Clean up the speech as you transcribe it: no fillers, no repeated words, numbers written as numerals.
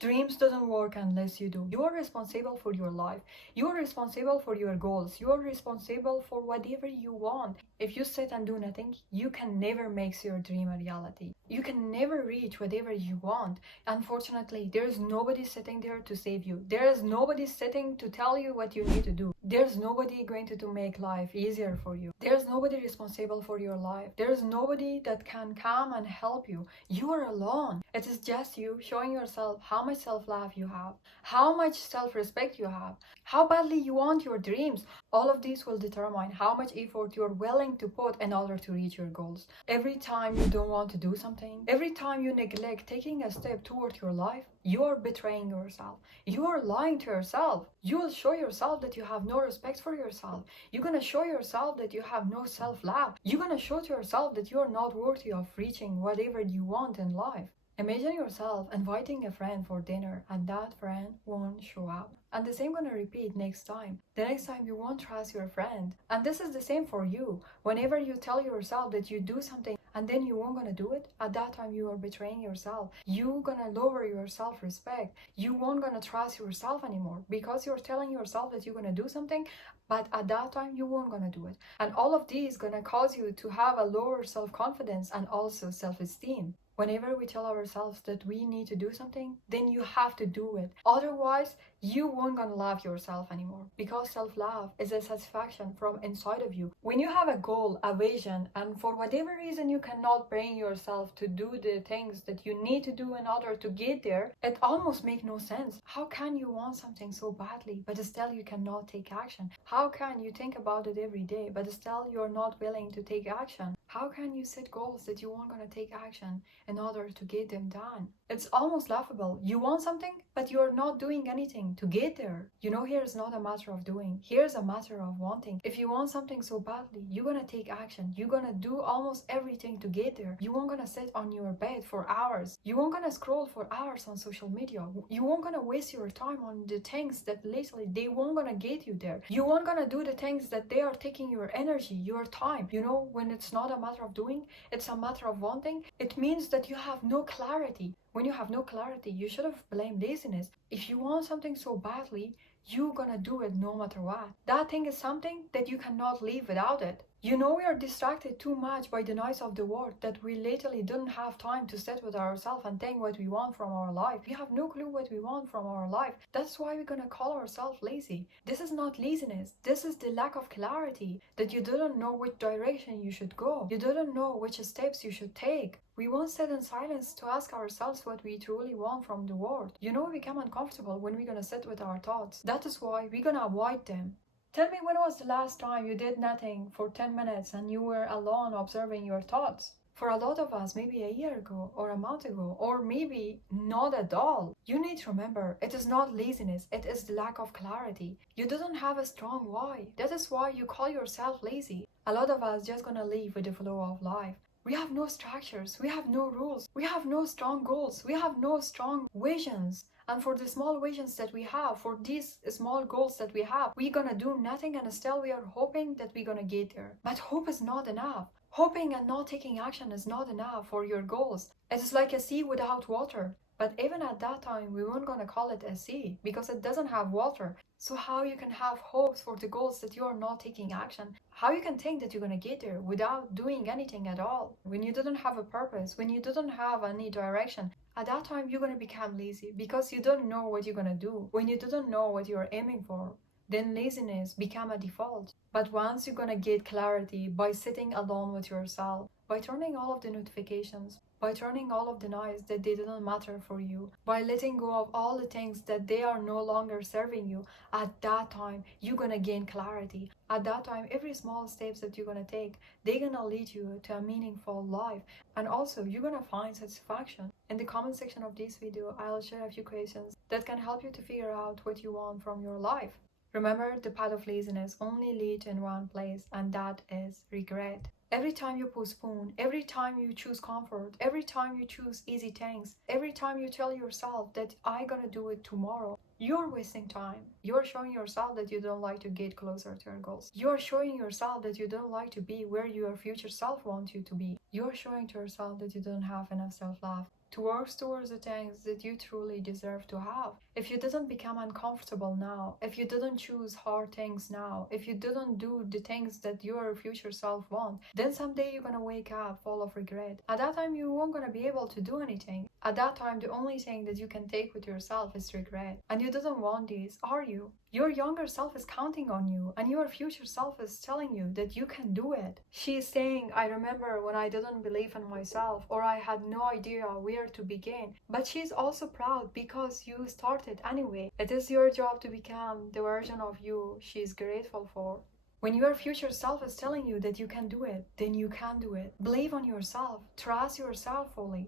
Dreams doesn't work unless you do. You are responsible for your life. You are responsible for your goals. You are responsible for whatever you want. If you sit and do nothing, you can never make your dream a reality. You can never reach whatever you want. Unfortunately, there is nobody sitting there to save you. There is nobody sitting to tell you what you need to do. There's nobody going to make life easier for you. There's nobody responsible for your life. There's nobody that can come and help you. You are alone. It is just you showing yourself how much self-love you have, how much self-respect you have, how badly you want your dreams. All of these will determine how much effort you're willing to put in order to reach your goals. Every time you don't want to do something, every time you neglect taking a step toward your life, you are betraying yourself. You are lying to yourself. You will show yourself that you have no respect for yourself. You're gonna show yourself that you have no self-love. You're gonna show to yourself that you are not worthy of reaching whatever you want in life. Imagine yourself inviting a friend for dinner and that friend won't show up. And the same gonna repeat next time. The next time you won't trust your friend. And this is the same for you. Whenever you tell yourself that you do something and then you won't gonna do it, at that time you are betraying yourself. You gonna lower your self-respect. You won't gonna trust yourself anymore because you're telling yourself that you're gonna do something, but at that time you won't gonna do it. And all of these gonna cause you to have a lower self-confidence and also self-esteem. Whenever we tell ourselves that we need to do something, then you have to do it. Otherwise, you won't gonna love yourself anymore, because self-love is a satisfaction from inside of you. When you have a goal, a vision, and for whatever reason you cannot bring yourself to do the things that you need to do in order to get there, it almost makes no sense. How can you want something so badly, but still you cannot take action? How can you think about it every day, but still you're not willing to take action? How can you set goals that you won't gonna take action in order to get them done? It's almost laughable. You want something, but you're not doing anything to get there. You know, here's not a matter of doing. Here's a matter of wanting. If you want something so badly, you're gonna take action. You're gonna do almost everything to get there. You won't gonna sit on your bed for hours. You won't gonna scroll for hours on social media. You won't gonna waste your time on the things that literally they won't gonna get you there. You won't gonna do the things that they are taking your energy, your time. You know, when it's not a matter of doing, it's a matter of wanting. It means that you have no clarity. When you have no clarity, you should have blamed laziness. If you want something so badly, you're gonna do it no matter what. That thing is something that you cannot live without it. You know, we are distracted too much by the noise of the world that we literally don't have time to sit with ourselves and think what we want from our life. We have no clue what we want from our life. That's why we're gonna call ourselves lazy. This is not laziness. This is the lack of clarity, that you didn't know which direction you should go. You didn't know which steps you should take. We won't sit in silence to ask ourselves what we truly want from the world. You know, we become uncomfortable when we're gonna sit with our thoughts. That is why we're gonna avoid them. Tell me, when was the last time you did nothing for 10 minutes and you were alone observing your thoughts? For a lot of us, maybe a year ago or a month ago, or maybe not at all. You need to remember, it is not laziness, it is the lack of clarity. You didn't have a strong why. That is why you call yourself lazy. A lot of us just gonna live with the flow of life. We have no structures, we have no rules, we have no strong goals, we have no strong visions. And for the small visions that we have, for these small goals that we have, we're gonna do nothing and still we are hoping that we're gonna get there. But hope is not enough. Hoping and not taking action is not enough for your goals. It is like a sea without water. But even at that time, we weren't gonna call it a sea because it doesn't have water. So how you can have hopes for the goals that you are not taking action? How you can think that you're gonna get there without doing anything at all? When you didn't have a purpose, when you didn't have any direction, at that time you're gonna become lazy because you don't know what you're gonna do. When you didn't know what you're aiming for, then laziness become a default. But once you're gonna get clarity by sitting alone with yourself, by turning all of the notifications, by turning all of the noise that they didn't matter for you, by letting go of all the things that they are no longer serving you, at that time you're gonna gain clarity. At that time, every small steps that you're gonna take, they're gonna lead you to a meaningful life. And also, you're gonna find satisfaction. In the comment section of this video, I'll share a few questions that can help you to figure out what you want from your life. Remember, the path of laziness only leads in one place, and that is regret. Every time you postpone, every time you choose comfort, every time you choose easy things, every time you tell yourself that I'm gonna do it tomorrow, you're wasting time. You're showing yourself that you don't like to get closer to your goals. You're showing yourself that you don't like to be where your future self wants you to be. You're showing to yourself that you don't have enough self-love. to work towards the things that you truly deserve to have. If you didn't become uncomfortable now, if you didn't choose hard things now, if you didn't do the things that your future self wants, then someday you're gonna wake up full of regret. At that time, you won't gonna be able to do anything. At that time, the only thing that you can take with yourself is regret. And you didn't want this, are you? Your younger self is counting on you, and your future self is telling you that you can do it. She is saying, I remember when I didn't believe in myself, or I had no idea where to begin. But she's also proud because you started anyway. It is your job to become the version of you she's grateful for. When your future self is telling you that you can do it, then you can do it. Believe on yourself. Trust yourself fully.